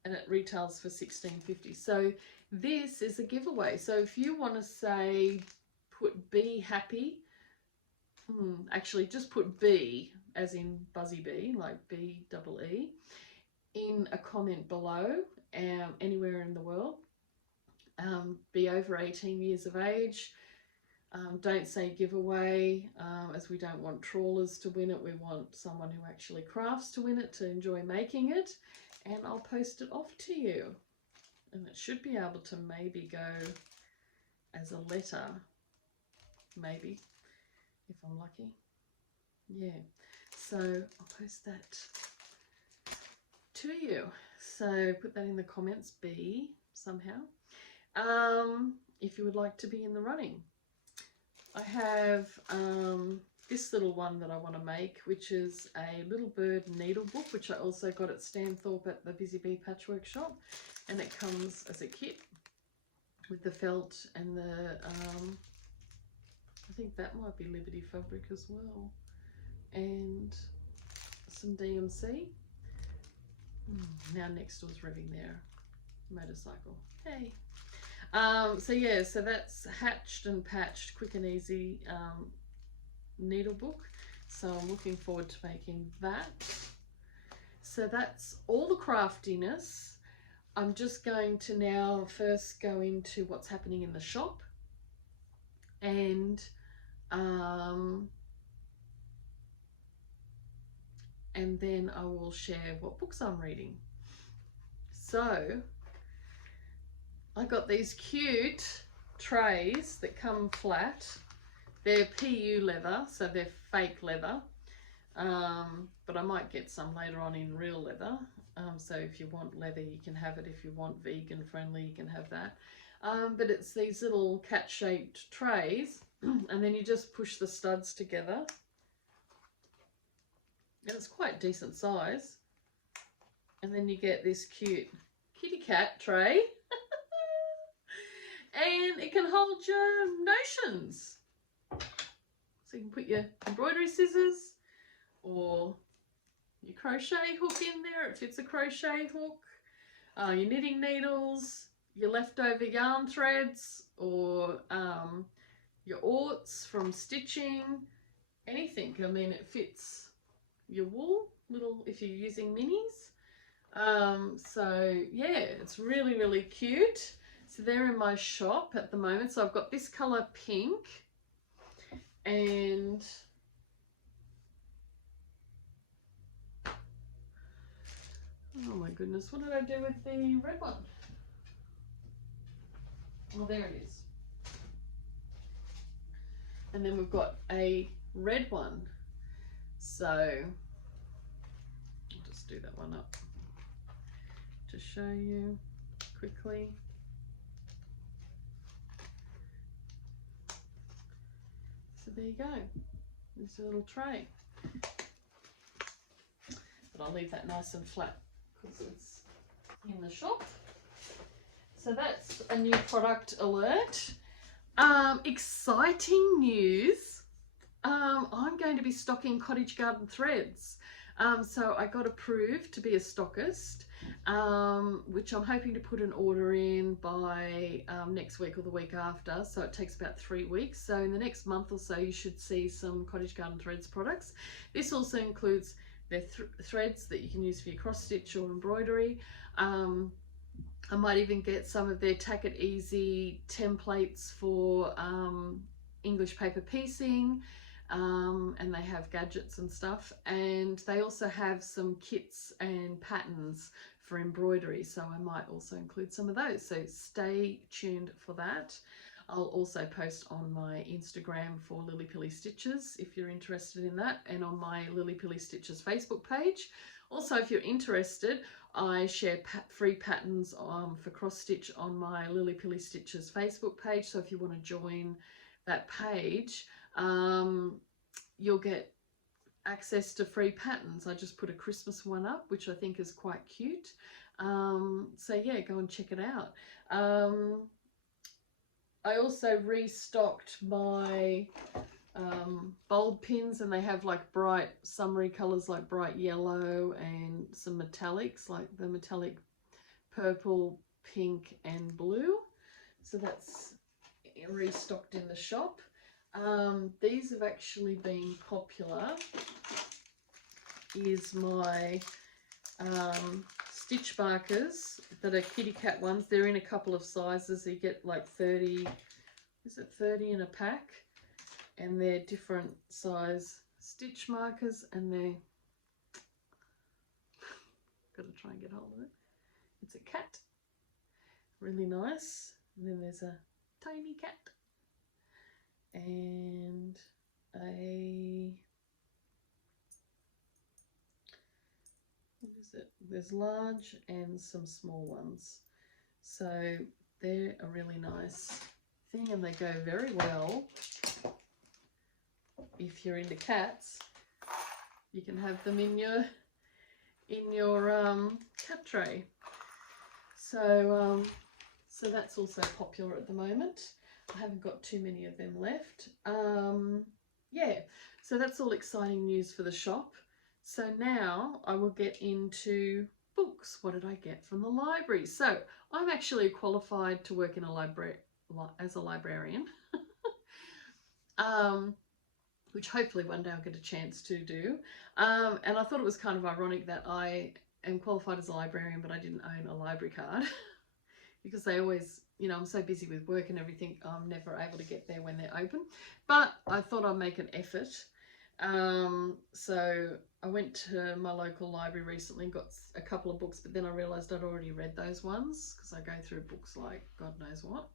it retails for $16.50. So this is a giveaway. So if you want to say put Be Happy, actually just put B as in Buzzy Bee, like B-double-E, in a comment below, anywhere in the world. Be over 18 years of age. Don't say giveaway, as we don't want trawlers to win it. We want someone who actually crafts to win it, to enjoy making it. And I'll post it off to you. And it should be able to maybe go as a letter, maybe, if I'm lucky. Yeah, so I'll post that to you. So put that in the comments, B, somehow, if you would like to be in the running. I have this little one that I want to make, which is a little bird needle book, which I also got at Stanthorpe at the Busy Bee Patchwork Shop, and it comes as a kit with the felt and the I think that might be Liberty fabric as well, and some DMC. Now next door's revving their motorcycle. Hey. So yeah, so that's Hatched and Patched Quick and Easy needle book. So I'm looking forward to making that. So that's all the craftiness. I'm just going to now first go into what's happening in the shop, and then I will share what books I'm reading. So I got these cute trays that come flat. They're PU leather, so they're fake leather, but I might get some later on in real leather. So if you want leather, you can have it. If you want vegan friendly, you can have that. But it's these little cat-shaped trays, and then you just push the studs together. And it's quite decent size. And then you get this cute kitty cat tray. And it can hold your notions. So you can put your embroidery scissors or your crochet hook in there. It fits a crochet hook. Your knitting needles, your leftover yarn threads, or your orts from stitching, anything. I mean, it fits your wool, little, if you're using minis. So yeah, it's really, really cute. So they're in my shop at the moment. So I've got this colour pink, and oh my goodness, what did I do with the red one? Oh, there it is. And then we've got a red one. So I'll just do that one up to show you quickly. So there you go. This little tray. But I'll leave that nice and flat because it's in the shop. So that's a new product alert. Exciting news. I'm going to be stocking Cottage Garden threads. So I got approved to be a stockist, which I'm hoping to put an order in by next week or the week after. So it takes about 3 weeks. So in the next month or so, you should see some Cottage Garden Threads products. This also includes their threads that you can use for your cross stitch or embroidery. I might even get some of their Tack It Easy templates for English paper piecing. and they have gadgets and stuff, and they also have some kits and patterns for embroidery, so I might also include some of those, so stay tuned for that. I'll also post on my Instagram for lillypillystitches if you're interested in that, and on my lillypillystitches Facebook page. Also, if you're interested, I share free patterns for cross stitch on my lillypillystitches Facebook page, so if you want to join that page, you'll get access to free patterns. I just put a Christmas one up, which I think is quite cute. So yeah, go and check it out. I also restocked my bulb pins, and they have like bright summery colors like bright yellow and some metallics like the metallic purple, pink and blue. So that's restocked in the shop. These have actually been popular. Is my stitch markers that are kitty cat ones. They're in a couple of sizes. You get like 30, is it 30 in a pack? And they're different size stitch markers, and they're, gotta try and get hold of it. It's a cat, really nice. And then there's a tiny cat and a, what is it? There's large and some small ones. So they're a really nice thing, and they go very well if you're into cats. You can have them in your cat tray. So so that's also popular at the moment. I haven't got too many of them left. Yeah, so that's all exciting news for the shop. So now I will get into books. What did I get from the library? So I'm actually qualified to work in a library as a librarian, which hopefully one day I'll get a chance to do. And I thought it was kind of ironic that I am qualified as a librarian, but I didn't own a library card because they always, you know, I'm so busy with work and everything, I'm never able to get there when they're open. But I thought I'd make an effort. So I went to my local library recently and got a couple of books, but then I realised I'd already read those ones because I go through books like God knows what.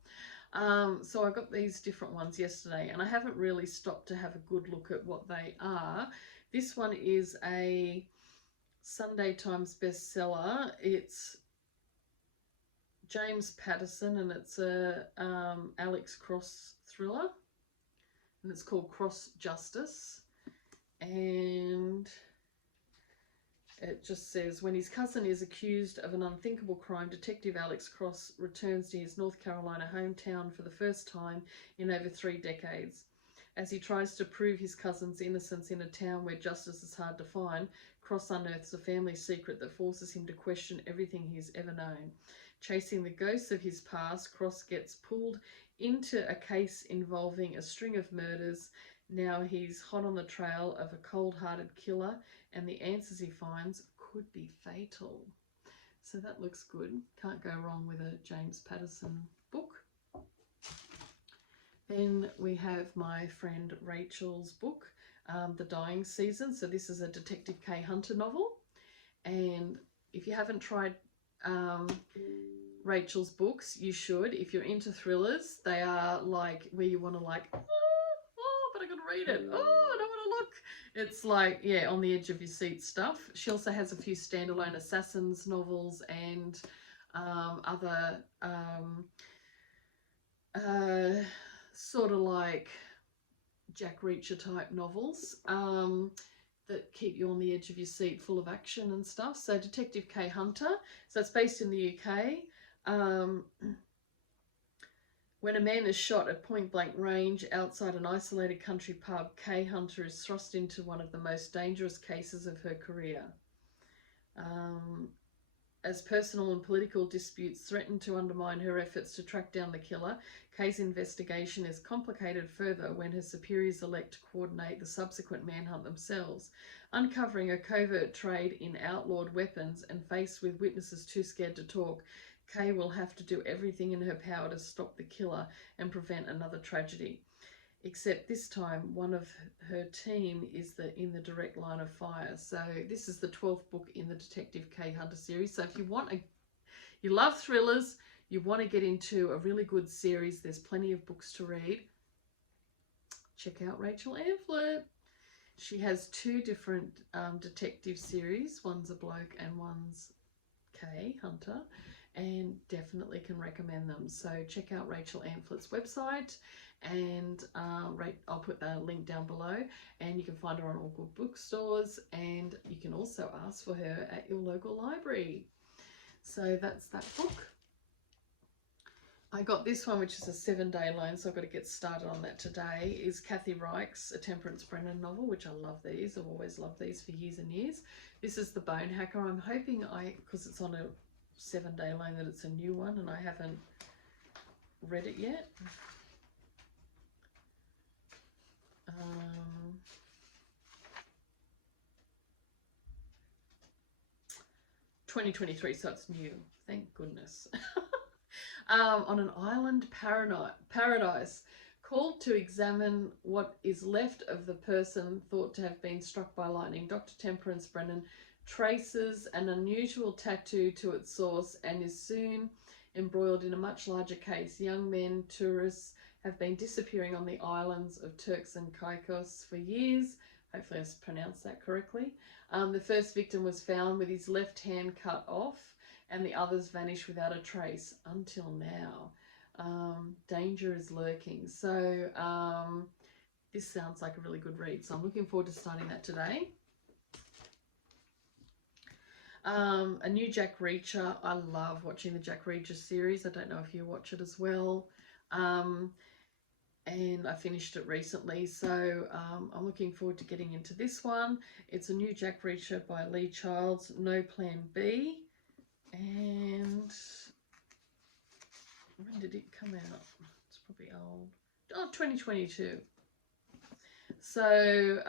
So I got these different ones yesterday, and I haven't really stopped to have a good look at what they are. This one is a Sunday Times bestseller. It's James Patterson, and it's a Alex Cross thriller, and it's called Cross Justice. And it just says, when his cousin is accused of an unthinkable crime, Detective Alex Cross returns to his North Carolina hometown for the first time in over 3 decades. As he tries to prove his cousin's innocence in a town where justice is hard to find, Cross unearths a family secret that forces him to question everything he's ever known. Chasing the ghosts of his past, Cross gets pulled into a case involving a string of murders. Now he's hot on the trail of a cold-hearted killer, and the answers he finds could be fatal. So that looks good. Can't go wrong with a James Patterson book. Then we have my friend Rachel's book, The Dying Season. So this is a Detective K. Hunter novel. And if you haven't tried Rachel's books, you should. If you're into thrillers, they are like where you want to like, oh, but I gotta read it. Oh, I don't want to look. It's like, yeah, on the edge of your seat stuff. She also has a few standalone Assassins novels and other sort of like Jack Reacher type novels that keep you on the edge of your seat, full of action and stuff. So Detective K. Hunter. So it's based in the UK. When a man is shot at point-blank range outside an isolated country pub, Kay Hunter is thrust into one of the most dangerous cases of her career. As personal and political disputes threaten to undermine her efforts to track down the killer, Kay's investigation is complicated further when her superiors elect to coordinate the subsequent manhunt themselves. Uncovering a covert trade in outlawed weapons and faced with witnesses too scared to talk, Kay will have to do everything in her power to stop the killer and prevent another tragedy. except this time one of her team is in the direct line of fire. So this is the 12th book in the Detective K Hunter series. So if you want you love thrillers, you want to get into a really good series, there's plenty of books to read, check out Rachel Amphlett. She has 2 different detective series. One's a bloke and one's K Hunter, and definitely can recommend them. So check out Rachel Ampflett's website, and I'll put the link down below, and you can find her on all good bookstores, and you can also ask for her at your local library. So that's that book. I got this one, which is a 7-day loan, so I've got to get started on that today, is Kathy Reich's A Temperance Brennan novel, which I love these. I've always loved these for years and years. This is The Bone Hacker. I'm hoping because it's on a 7-day loan, that it's a new one, and I haven't read it yet. 2023, so it's new. Thank goodness. On an island paradise, called to examine what is left of the person thought to have been struck by lightning, Dr. Temperance Brennan traces an unusual tattoo to its source and is soon embroiled in a much larger case. Young men, tourists, have been disappearing on the islands of Turks and Caicos for years. Hopefully I pronounced that correctly. The first victim was found with his left hand cut off, and the others vanished without a trace until now. Danger is lurking. So this sounds like a really good read. So I'm looking forward to starting that today. A new Jack Reacher. I love watching the Jack Reacher series. I don't know if you watch it as well. And I finished it recently, so I'm looking forward to getting into this one. It's a new Jack Reacher by Lee Childs, No Plan B. And when did it come out? It's probably old. Oh, 2022. So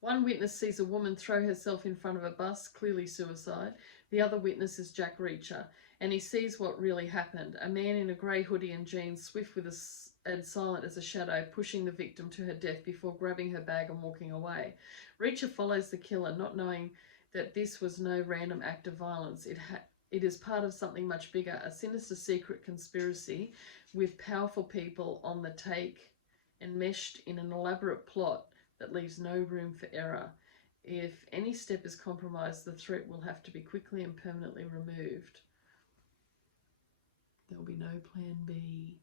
one witness sees a woman throw herself in front of a bus, clearly suicide. The other witness is Jack Reacher, and he sees what really happened. A man in a grey hoodie and jeans, swift and silent as a shadow, pushing the victim to her death before grabbing her bag and walking away. Reacher follows the killer, not knowing that this was no random act of violence. It is part of something much bigger, a sinister secret conspiracy with powerful people on the take, enmeshed in an elaborate plot that leaves no room for error. If any step is compromised, the threat will have to be quickly and permanently removed. There will be no plan B.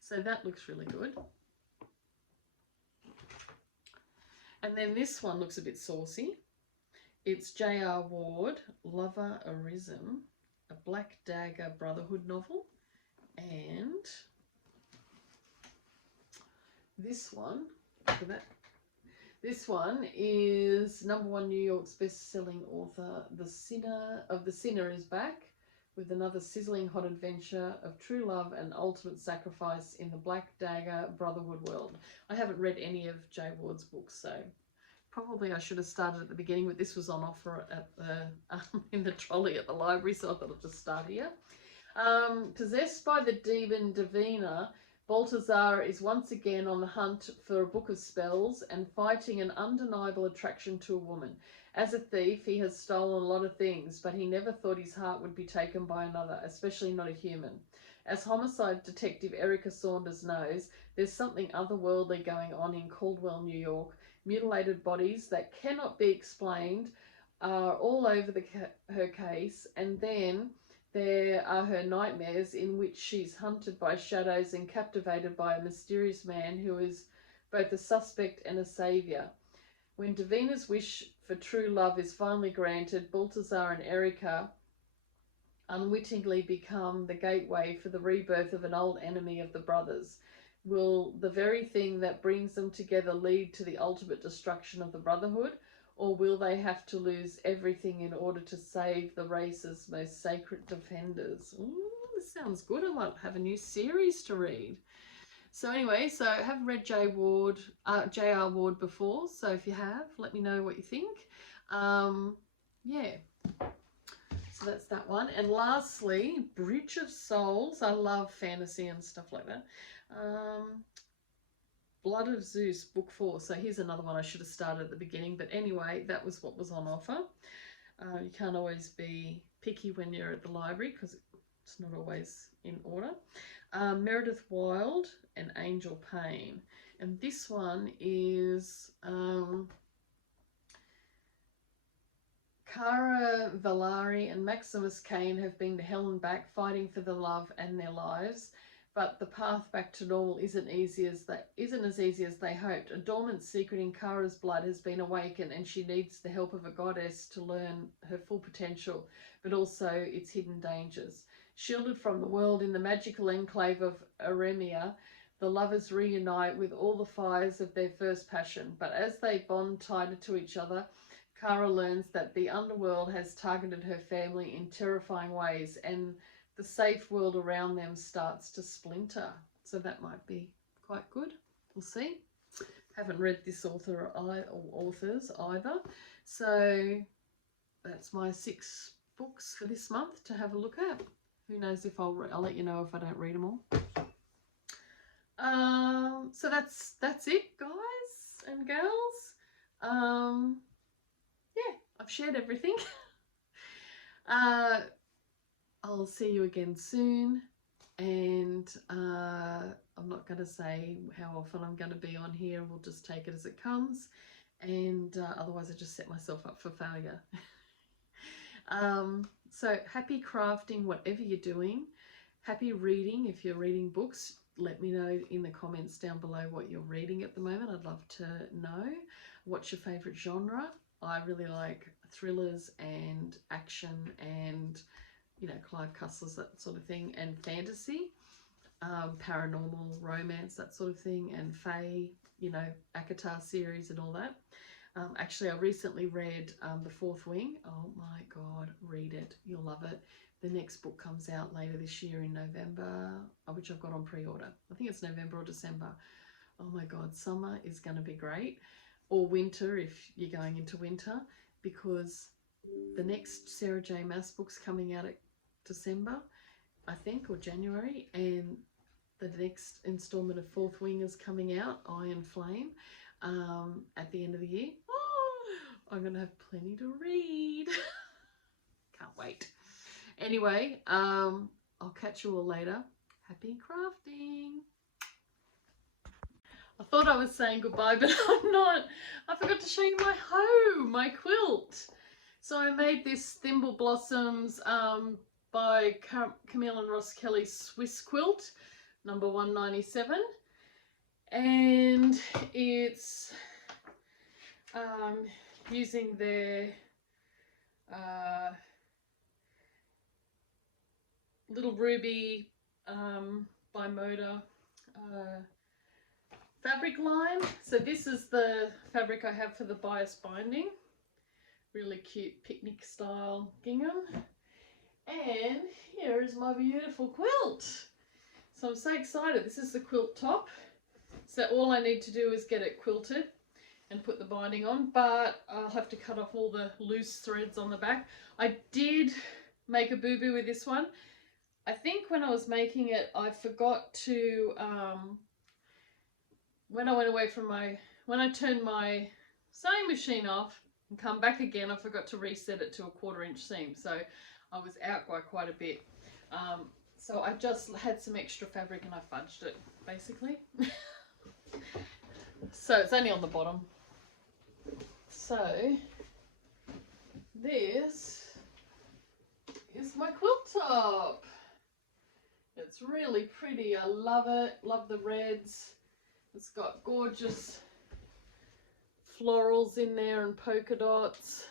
So that looks really good. And then this one looks a bit saucy. It's J.R. Ward, Lover Arisen, a Black Dagger Brotherhood novel. And this one, look at that. This one is #1 New York's best-selling author. The Sinner is back with another sizzling hot adventure of true love and ultimate sacrifice in the Black Dagger Brotherhood world. I haven't read any of J. Ward's books, so probably I should have started at the beginning, but this was on offer at the in the trolley at the library, so I thought I'd just start here. Possessed by the demon Davina, Balthazar is once again on the hunt for a book of spells and fighting an undeniable attraction to a woman. As a thief, he has stolen a lot of things, but he never thought his heart would be taken by another, especially not a human. As homicide detective Erica Saunders knows, there's something otherworldly going on in Caldwell, New York. Mutilated bodies that cannot be explained are all over her case, and then there are her nightmares in which she's hunted by shadows and captivated by a mysterious man who is both a suspect and a saviour. When Davina's wish for true love is finally granted, Balthazar and Erica unwittingly become the gateway for the rebirth of an old enemy of the brothers. Will the very thing that brings them together lead to the ultimate destruction of the Brotherhood, or will they have to lose everything in order to save the race's most sacred defenders? Ooh, this sounds good. I might have a new series to read. So anyway, so I haven't read J.R. Ward before, so if you have, let me know what you think. Yeah. So that's that one. And lastly, Bridge of Souls. I love fantasy and stuff like that. Blood of Zeus, book 4. So here's another one I should have started at the beginning. But anyway, that was what was on offer. You can't always be picky when you're at the library because it's not always in order. Meredith Wild and Angel Payne. And this one is Cara Valari and Maximus Kane have been to hell and back fighting for the love and their lives, but the path back to normal isn't as easy as they hoped. A dormant secret in Cara's blood has been awakened, and she needs the help of a goddess to learn her full potential, but also its hidden dangers. Shielded from the world in the magical enclave of Aremia, the lovers reunite with all the fires of their first passion. But as they bond tighter to each other, Cara learns that the underworld has targeted her family in terrifying ways, and the safe world around them starts to splinter. So that might be quite good. We'll see. Haven't read this author or authors either. So that's my 6 books for this month to have a look at. Who knows if I'll let you know if I don't read them all. So that's it, guys and girls. Yeah, I've shared everything. I'll see you again soon, and I'm not going to say how often I'm going to be on here. We'll just take it as it comes, and otherwise I just set myself up for failure. So happy crafting, whatever you're doing. Happy reading. If you're reading books, let me know in the comments down below what you're reading at the moment. I'd love to know. What's your favourite genre? I really like thrillers and action and, you know, Clive Cussler's, that sort of thing, and fantasy, paranormal, romance, that sort of thing, and fae, you know, ACOTAR series and all that. Actually, I recently read The Fourth Wing. Oh my God, read it. You'll love it. The next book comes out later this year in November, which I've got on pre-order. I think it's November or December. Oh my God, summer is going to be great. Or winter if you're going into winter, because the next Sarah J Maas book's coming out at December, I think, or January, and the next installment of Fourth Wing is coming out, Iron Flame, at the end of the year. Oh, I'm going to have plenty to read. Can't wait. Anyway, I'll catch you all later. Happy crafting. I thought I was saying goodbye, but I'm not. I forgot to show you my hoe, my quilt. So I made this Thimble Blossoms by Camille and Ross Kelly's Swiss quilt, number 197. And it's using their Little Ruby by Moda fabric line. So this is the fabric I have for the bias binding. Really cute picnic style gingham. And here is my beautiful quilt. So I'm so excited. This is the quilt top. So all I need to do is get it quilted and put the binding on, but I'll have to cut off all the loose threads on the back. I did make a boo-boo with this one. I think when I was making it, I forgot to, when I went away from when I turned my sewing machine off and come back again, I forgot to reset it to a 1/4 inch seam. So I was out by quite a bit. So I just had some extra fabric and I fudged it, basically. So it's only on the bottom. So this is my quilt top. It's really pretty. I love it. Love the reds. It's got gorgeous florals in there and polka dots.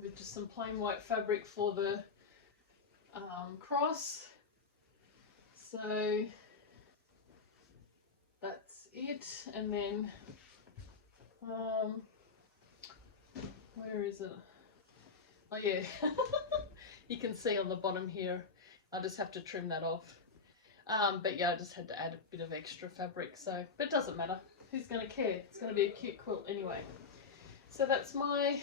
With just some plain white fabric for the cross. So that's it. And then where is it? Oh yeah, you can see on the bottom here. I just have to trim that off. But yeah, I just had to add a bit of extra fabric. So, but it doesn't matter. Who's going to care? It's going to be a cute quilt anyway. So that's my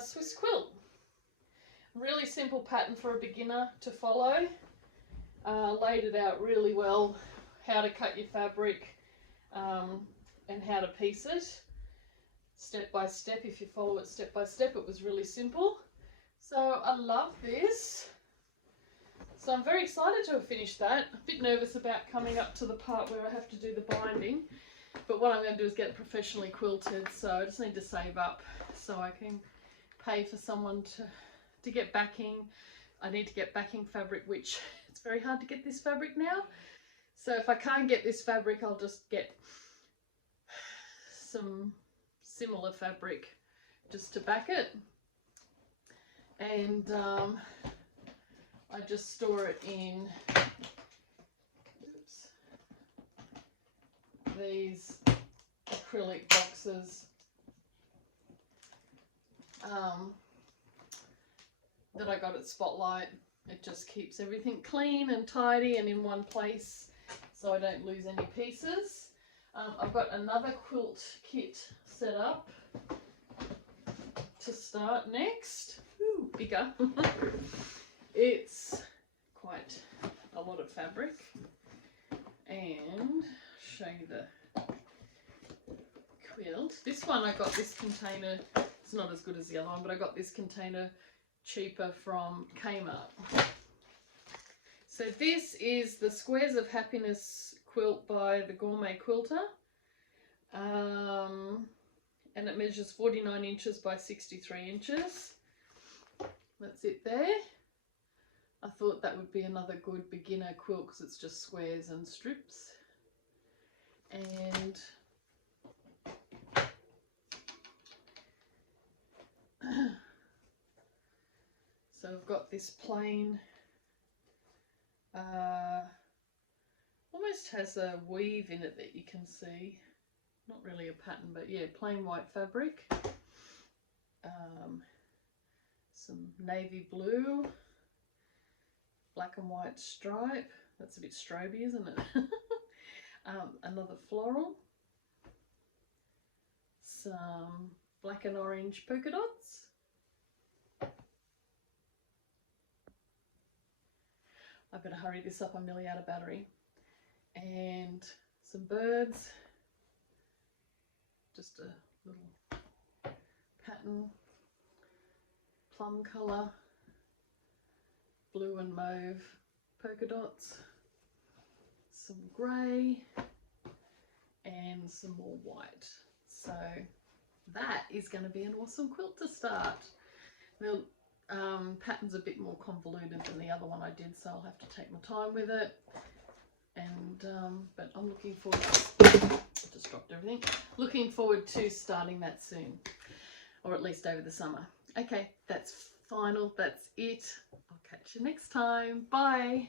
Swiss quilt. Really simple pattern for a beginner to follow. Laid it out really well, how to cut your fabric and how to piece it step by step. If you follow it step by step, it was really simple. So I love this. So I'm very excited to have finished that. A bit nervous about coming up to the part where I have to do the binding, but what I'm going to do is get it professionally quilted, so I just need to save up so I can pay for someone to get backing. I need to get backing fabric, which it's very hard to get this fabric now. So if I can't get this fabric, I'll just get some similar fabric just to back it. And I just store it in these acrylic boxes that I got at Spotlight. It just keeps everything clean and tidy and in one place so I don't lose any pieces. I've got another quilt kit set up to start next. Ooh, bigger. It's quite a lot of fabric, and show you the quilt. This one I got this container, it's not as good as the other one, but I got this container cheaper from Kmart. So this is the Squares of Happiness quilt by the Gourmet Quilter, and it measures 49 inches by 63 inches. That's it there. I thought that would be another good beginner quilt because it's just squares and strips. And so I've got this plain, almost has a weave in it that you can see. Not really a pattern, but yeah, plain white fabric. Some navy blue, black and white stripe. That's a bit stroby, isn't it? Another floral. Some black and orange polka dots. I better hurry this up, I'm nearly out of battery. And some birds. Just a little pattern. Plum colour. Blue and mauve polka dots. Some grey. And some more white. So that is going to be an awesome quilt to start. The pattern's a bit more convoluted than the other one I did, so I'll have to take my time with it. And but I'm looking forward to, I just dropped everything. Looking forward to starting that soon, or at least over the summer. Okay, that's final. That's it. I'll catch you next time. Bye.